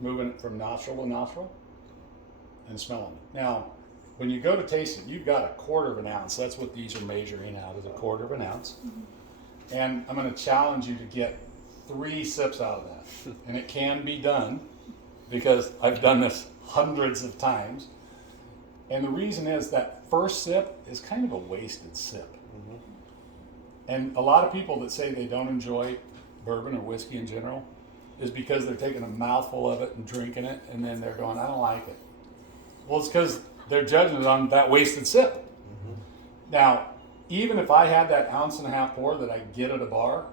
moving it from nostril to nostril and smelling it. Now, when you go to taste it, you've got a quarter of an ounce. That's what these are measuring out, is a quarter of an ounce. And I'm going to challenge you to get 3 sips out of that. And it can be done because I've done this hundreds of times. And the reason is that first sip is kind of a wasted sip. And a lot of people that say they don't enjoy bourbon or whiskey in general is because they're taking a mouthful of it and drinking it, and then they're going, I don't like it. Well, it's because they're judging it on that wasted sip. Now, even if I had that 1.5 ounce pour that I get at a bar,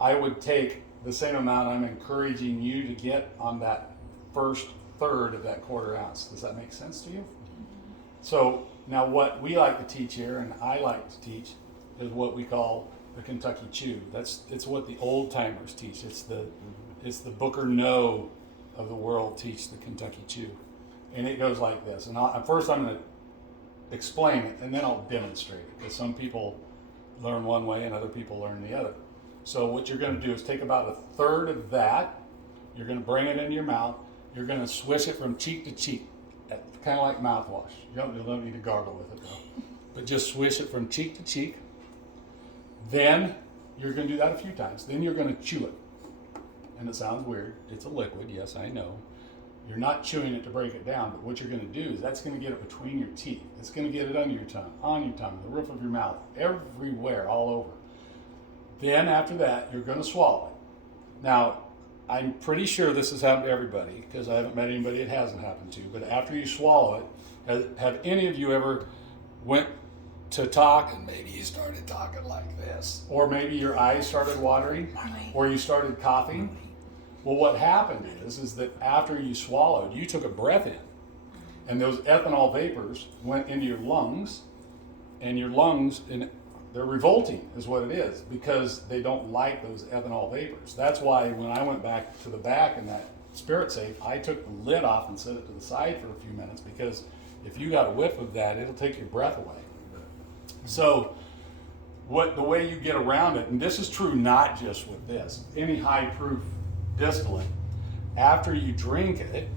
I would take the same amount I'm encouraging you to get on that first third of that quarter ounce. Does that make sense to you? So now what we like to teach here, and I like to teach, is what we call the Kentucky Chew. It's what the old timers teach. It's the Booker No of the world teach the Kentucky Chew. And it goes like this. And first I'm going to explain it, and then I'll demonstrate it, because some people learn one way and other people learn the other. So what you're going to do is take about a third of that, you're going to bring it into your mouth, you're going to swish it from cheek to cheek, kind of like mouthwash. You don't need to gargle with it though, but just swish it from cheek to cheek. Then you're going to do that a few times. Then you're going to chew it. And it sounds weird. It's a liquid, yes, I know. You're not chewing it to break it down, but what you're going to do is that's going to get it between your teeth. It's going to get it under your tongue, on your tongue, the roof of your mouth, everywhere, all over. Then after that, you're going to swallow it. Now, I'm pretty sure this has happened to everybody, because I haven't met anybody it hasn't happened to, but after you swallow it, have any of you ever went to talk and maybe you started talking like this, or maybe your eyes started watering, or you started coughing? Well, what happened is that after you swallowed, you took a breath in, and those ethanol vapors went into your lungs, and your lungs, and they're revolting is what it is, because they don't like those ethanol vapors. That's why when I went back to the back in that spirit safe, I took the lid off and set it to the side for a few minutes, because if you got a whiff of that, it'll take your breath away. So the way you get around it, and this is true not just with this, any high proof distillate, after you drink it,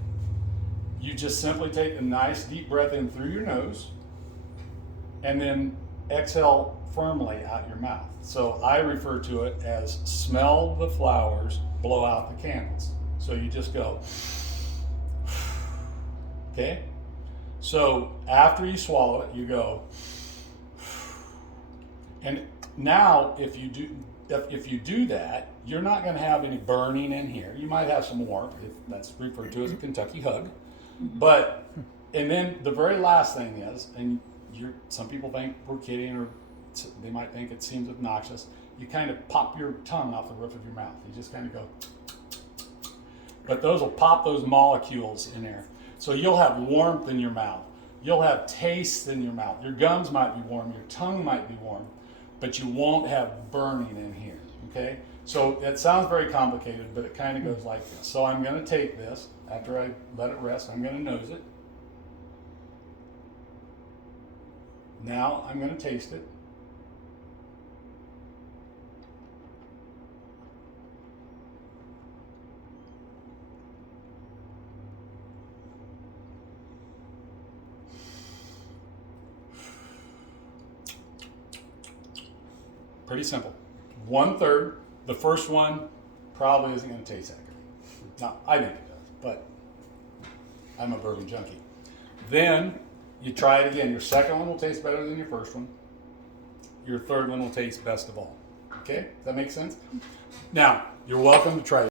you just simply take a nice deep breath in through your nose and then exhale firmly out your mouth. So I refer to it as smell the flowers, blow out the candles. So you just go, okay? So after you swallow it, you go, and now if you do that, you're not going to have any burning in here. You might have some warmth, if that's referred to as a Kentucky hug. But, and then the very last thing is, and some people think we're kidding, or they might think it seems obnoxious, you kind of pop your tongue off the roof of your mouth. You just kind of go, but those will pop those molecules in there. So you'll have warmth in your mouth. You'll have taste in your mouth. Your gums might be warm. Your tongue might be warm, but you won't have burning in here, okay? So it sounds very complicated, but it kind of goes like this. So I'm going to take this, after I let it rest, I'm going to nose it. Now I'm going to taste it. Pretty simple. 1/3. The first one probably isn't going to taste that good. Now, I think it does, but I'm a bourbon junkie. Then you try it again. Your second one will taste better than your first one. Your third one will taste best of all. Okay? Does that make sense? Now, you're welcome to try